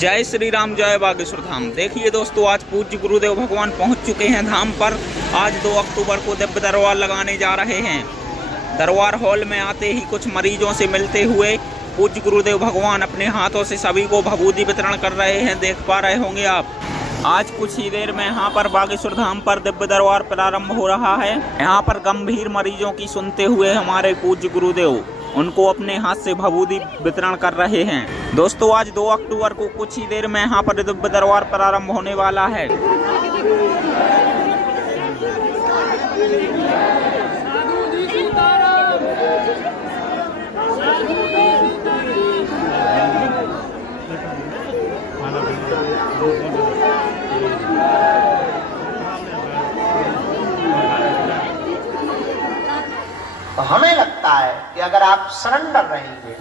जय श्री राम, जय बागेश्वर धाम। देखिए दोस्तों, आज पूज्य गुरुदेव भगवान पहुंच चुके हैं धाम पर। आज 2 अक्टूबर को दिव्य दरबार लगाने जा रहे हैं। दरबार हॉल में आते ही कुछ मरीजों से मिलते हुए पूज्य गुरुदेव भगवान अपने हाथों से सभी को भभूति वितरण कर रहे हैं। देख पा रहे होंगे आप। आज कुछ ही देर में यहाँ पर बागेश्वर धाम पर दिव्य दरबार प्रारंभ हो रहा है। यहाँ पर गंभीर मरीजों की सुनते हुए हमारे पूज्य गुरुदेव उनको अपने हाथ से भभूति वितरण कर रहे हैं। दोस्तों, आज 2 अक्टूबर को कुछ ही देर में यहाँ पर दिव्य दरबार प्रारंभ होने वाला है। तो हमें लगता है कि अगर आप सरेंडर रहेंगे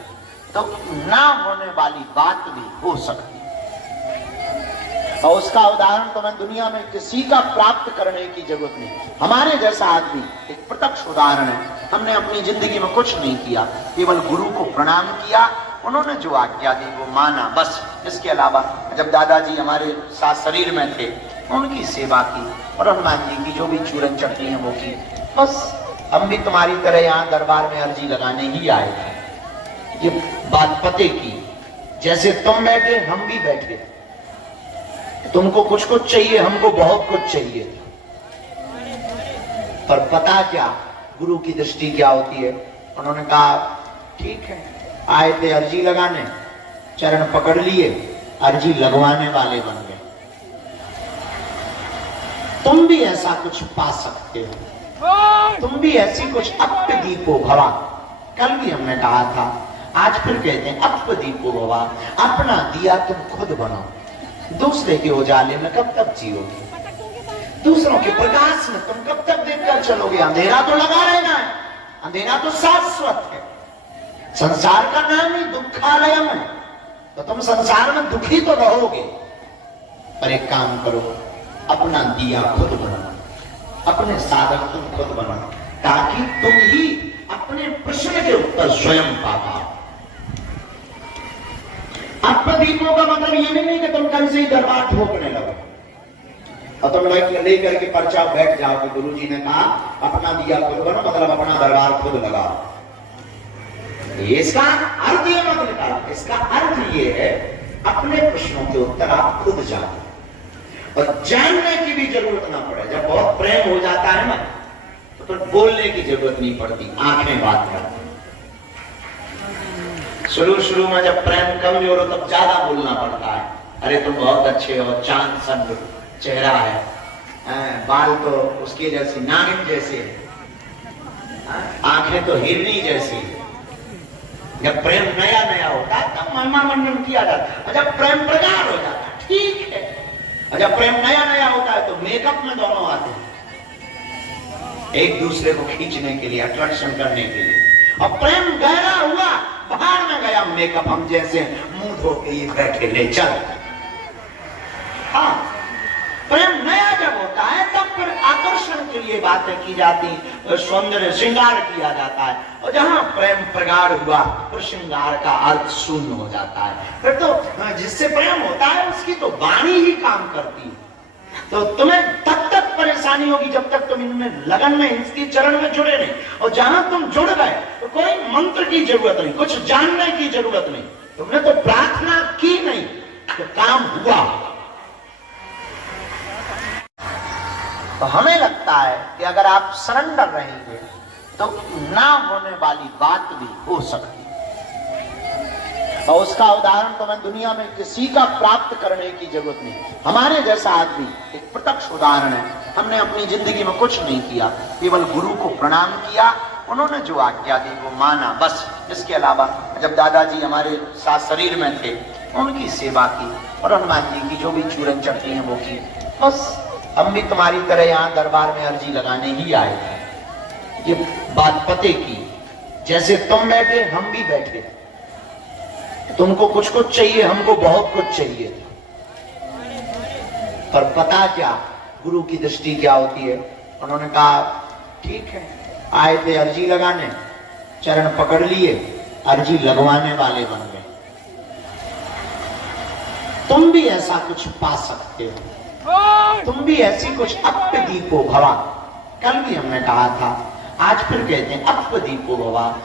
तो ना होने वाली बात भी हो सकती है। और उसका उदाहरण तो मैं दुनिया में किसी का प्राप्त करने की जरूरत नहीं। हमारे जैसा आदमी एक प्रत्यक्ष उदाहरण है। हमने अपनी जिंदगी में कुछ नहीं किया, केवल गुरु को प्रणाम किया, उन्होंने जो आज्ञा दी वो माना, बस। इसके अलावा जब दादाजी हमारे साथ शरीर में थे, उनकी सेवा की और हनुमान जी की जो भी चूरन चटनी है वो की, बस। हम भी तुम्हारी तरह यहाँ दरबार में अर्जी लगाने ही आए थे। ये बात पते की, जैसे तुम बैठे हम भी बैठे। तुमको कुछ कुछ चाहिए, हमको बहुत कुछ चाहिए। पर पता क्या, गुरु की दृष्टि क्या होती है। उन्होंने कहा ठीक है, आए थे अर्जी लगाने, चरण पकड़ लिए, अर्जी लगवाने वाले बन गए। तुम भी ऐसा कुछ पा सकते हो, तुम भी ऐसी कुछ अप्पदीपो भवा। कल भी हमने कहा था, आज फिर कहते हैं अप्पदीपो भवा। अपना दिया तुम खुद बनाओ। दूसरे के उजाले में कब तक जियोगे? दूसरों के प्रकाश में तुम कब तक देखकर चलोगे? अंधेरा तो लगा रहना है, अंधेरा तो शाश्वत है। संसार का नाम ही दुखालयम है, तो तुम संसार में दुखी तो रहोगे। पर एक काम करो, अपना दिया खुद बनाओ, अपने साधक तुम खुद बनाओ, ताकि तुम ही अपने प्रश्न के उत्तर स्वयं पा पाओ। अप्पदीपों का मतलब ये नहीं कि तुम कल से ही दरबार ठोकने लगो और तुम लेकर के पर्चा बैठ जाओ कि गुरु जी ने कहा अपना दिया खुद बनो, मतलब अपना दरबार खुद लगाओ। इसका अर्थ ये मत निकालो। इसका अर्थ ये है अपने प्रश्नों के उत्तर आप खुद जाओ और जानने की भी जरूरत ना पड़े। जब बहुत प्रेम हो जाता है ना, तो बोलने की जरूरत नहीं पड़ती, आंखें बात करती। शुरू में जब प्रेम कमजोर हो तब ज्यादा बोलना पड़ता है। अरे तुम बहुत अच्छे हो, चांद सन चेहरा है, बाल तो उसके जैसी, नागिन जैसे, आंखें तो हिरनी जैसी। जब प्रेम नया नया होता है तब महिमा मंडन किया जाता है। जब प्रेम प्रगाढ़ हो जाता है ठीक है। और जब प्रेम नया नया होता है तो मेकअप में दोनों आते हैं, एक दूसरे को खींचने के लिए, अट्रैक्शन करने के लिए। और प्रेम गहरा हुआ, बाहर में गया मेकअप, हम जैसे मुंह धो के ये बैठे ले चल। हाँ, प्रेम नया जब होता है तब फिर आकर्षण के लिए बातें की जाती, सौंदर्य श्रृंगार किया जाता है। और जहां प्रेम प्रगाढ़ हुआ तो श्रृंगार का अर्थ शून्य हो जाता है। फिर तो जिससे प्रेम होता है उसकी तो वाणी ही काम करती है। तो तुम्हें तब तक परेशानी होगी जब तक तुम इनमें लगन में, इसकी चरण में जुड़े नहीं। और जहां तुम जुड़ गए तो कोई मंत्र की जरूरत नहीं, कुछ जानने की जरूरत नहीं। तुमने तो प्रार्थना की नहीं तो काम हुआ। तो हमें लगता है कि अगर आप सरेंडर रहेंगे तो ना होने वाली बात भी हो सकती है। और उसका उदाहरण तो मैं दुनिया में किसी का प्राप्त करने की जरूरत नहीं। हमारे जैसा आदमी एक प्रत्यक्ष उदाहरण है। हमने अपनी जिंदगी में कुछ नहीं किया, केवल गुरु को प्रणाम किया, उन्होंने जो आज्ञा दी वो माना, बस। इसके अलावा जब दादाजी हमारे साथ शरीर में थे, उनकी सेवा की और हनुमान जी की जो भी चूरन चटनी है वो की, बस। हम भी तुम्हारी तरह यहाँ दरबार में अर्जी लगाने ही आए थे। ये बात पते की, जैसे तुम बैठे हम भी बैठे। तुमको कुछ कुछ चाहिए, हमको बहुत कुछ चाहिए। पर पता क्या, गुरु की दृष्टि क्या होती है। उन्होंने कहा ठीक है, आए थे अर्जी लगाने, चरण पकड़ लिए, अर्जी लगवाने वाले बन गए। तुम भी ऐसा कुछ पा सकते हो, तुम भी ऐसी कुछ अप्पदीपो भवा। कल भी हमने कहा था, आज फिर कहते हैं अप्पदीपो भवा।